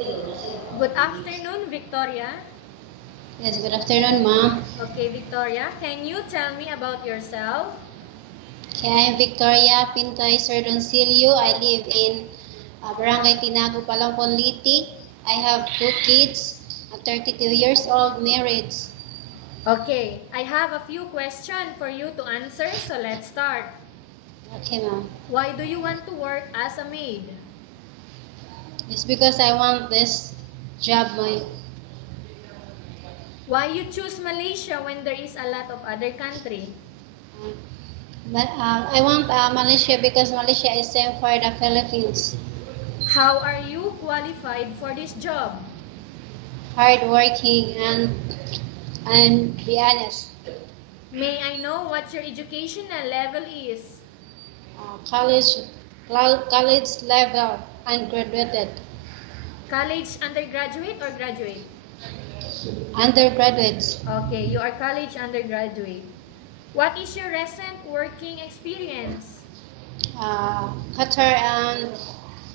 Good afternoon, Victoria. Yes, good afternoon, ma'am. Okay, Victoria, can you tell me about yourself? Okay, I'm Victoria Pintoy Serdoncillo. I live in Barangay Tinago, Palampon, Liti. I have two kids, 32 years old, married. Okay, I have a few questions for you to answer, so let's start. Okay, ma'am. Why do you want to work as a maid? It's because I want this job, my. Why you choose Malaysia when there is a lot of other country? I want Malaysia because Malaysia is same for the Philippines. How are you qualified for this job? Hard working and be honest. May I know what your educational level is? College level and graduated. College undergraduate or graduate? Undergraduates. Okay, you are college undergraduate. What is your recent working experience? Qatar and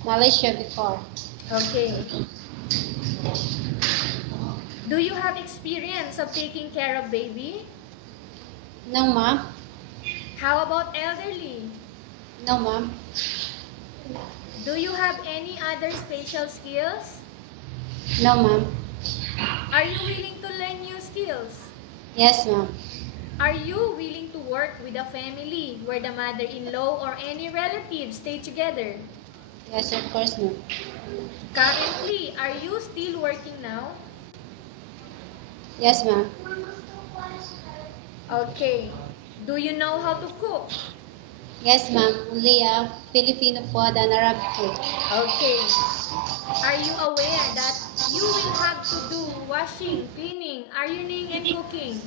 Malaysia before. Okay. Do you have experience of taking care of baby? No, ma'am. How about elderly? No, ma'am. Do you have any other special skills? No, ma'am. Are you willing to learn new skills? Yes, ma'am. Are you willing to work with a family where the mother-in-law or any relatives stay together? Yes, of course, ma'am. Currently, are you still working now? Yes, ma'am. Okay. Do you know how to cook? Yes, ma'am. Only Filipino food and Arabic food. Okay. Are you aware that you will have to do washing, cleaning, ironing, and cooking?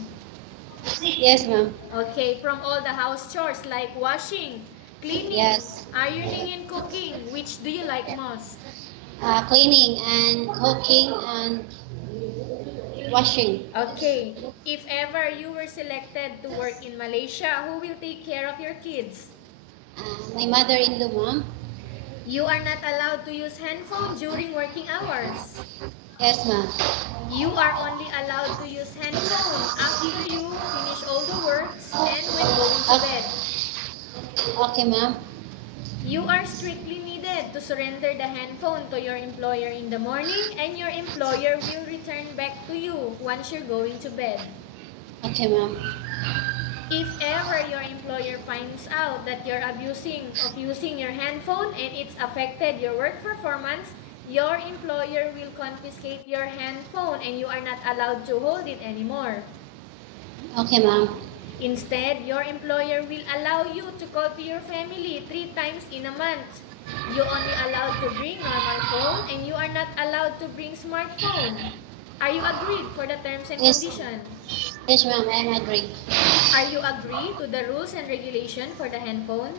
Yes, ma'am. Okay, from all the house chores like washing, cleaning, Yes. ironing, and cooking, which do you like most? Cleaning and cooking and washing. Okay, if ever you were selected to work in Malaysia, who will take care of your kids? My mother-in-law, ma'am. You are not allowed to use handphone during working hours. Yes, ma'am. You are only allowed to use handphone after you finish all the works and when going to bed. Okay, ma'am. You are strictly needed to surrender the handphone to your employer in the morning and your employer will return back to you once you're going to bed. Okay, ma'am. If ever your employer finds out that you're abusing of using your handphone and it's affected your work performance, your employer will confiscate your handphone and you are not allowed to hold it anymore. Okay, ma'am. Instead, your employer will allow you to call to your family 3 times in a month. You only allowed to bring normal phone and you are not allowed to bring smartphone. Are you agreed for the terms and Yes. conditions? Yes, ma'am. I agree. Are you agree to the rules and regulation for the handphone?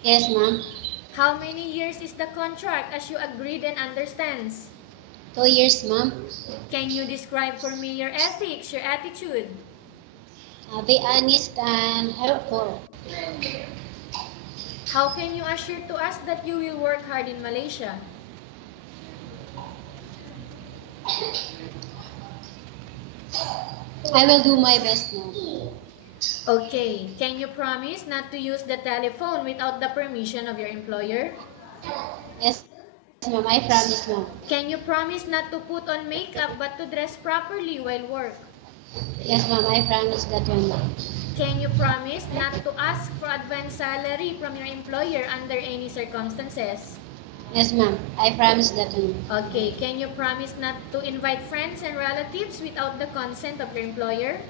Yes, ma'am. How many years is the contract as you agreed and understands? 2 years, ma'am. Can you describe for me your ethics, your attitude? Be honest and helpful. How can you assure to us that you will work hard in Malaysia? I will do my best, ma'am. Okay, can you promise not to use the telephone without the permission of your employer? Yes, ma'am. I promise, ma'am. Can you promise not to put on makeup but to dress properly while work? Yes, ma'am. I promise that one, ma'am. Can you promise not to ask for advance salary from your employer under any circumstances? Yes, ma'am. I promise that one. Okay, can you promise not to invite friends and relatives without the consent of your employer?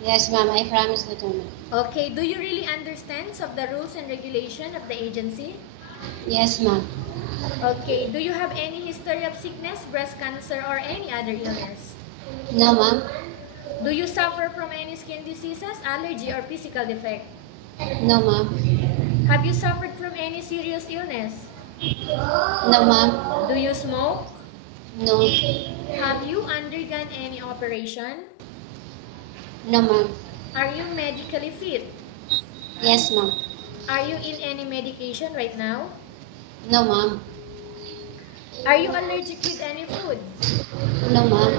Yes, ma'am. I promise that one, ma'am. Okay, do you really understand of the rules and regulation of the agency? Yes, ma'am. Okay, do you have any history of sickness, breast cancer, or any other illness? No, ma'am. Do you suffer from any skin diseases, allergy, or physical defect? No, ma'am. Have you suffered from any serious illness? No, ma'am. Do you smoke? No. Have you undergone any operation? No, ma'am. Are you medically fit? Yes, ma'am. Are you in any medication right now? No, ma'am. Are you allergic with any food? No, ma'am.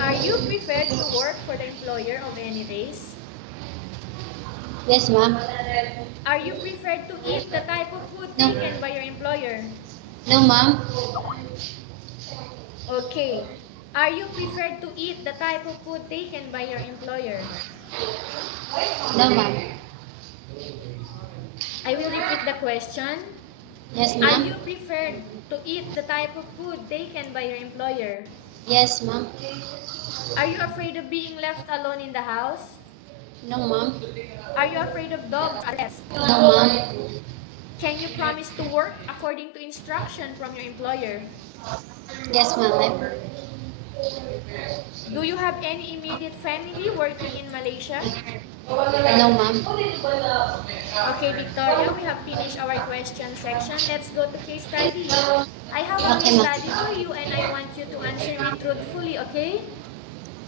Are you preferred to work for the employer of any race? Yes, ma'am. Are you preferred to eat the type of food No. taken by your employer? No, ma'am. Okay. Are you preferred to eat the type of food taken by your employer? No, ma'am. I will repeat the question. Yes, Are ma'am. you preferred to eat the type of food taken by your employer? Yes, ma'am. Are you afraid of being left alone in the house? No, ma'am. Are you afraid of dogs or pets? No, ma'am. Can you promise to work according to instruction from your employer? Yes, ma'am. Do you have any immediate family working in Malaysia? No, ma'am. Okay, Victoria, we have finished our question section. Let's go to case study. I have a Okay, case ma'am. study for you and I want you to answer me truthfully, okay?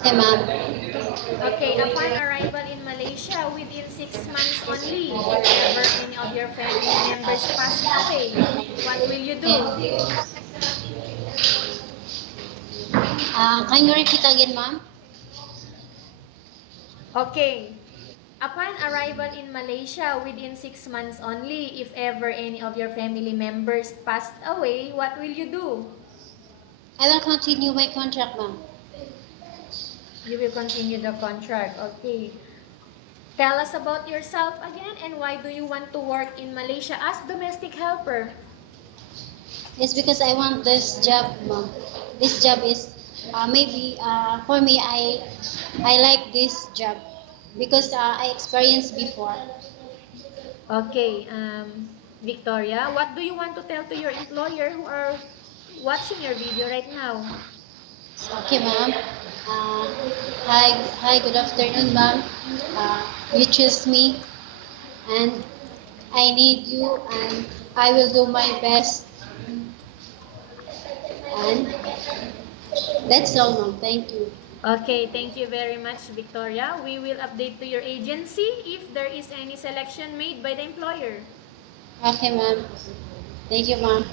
Okay, ma'am. Okay, upon arrival in Malaysia within 6 months only, if ever any of your family members passed away, what will you do? Okay. Can you repeat again, ma'am? Okay, upon arrival in Malaysia within 6 months only, if ever any of your family members passed away, what will you do? I will continue my contract, ma'am. You will continue the contract. Okay. Tell us about yourself again and why do you want to work in Malaysia as domestic helper? It's because I want this job, ma'am. This job is maybe for me. I like this job because I experienced before. Okay, Victoria, what do you want to tell to your employer who are watching your video right now? Okay, ma'am. Uh, hi, good afternoon, ma'am. You choose me, and I need you, and I will do my best. And that's all, ma'am. Thank you. Okay, thank you very much, Victoria. We will update to your agency if there is any selection made by the employer. Okay, ma'am. Thank you, ma'am.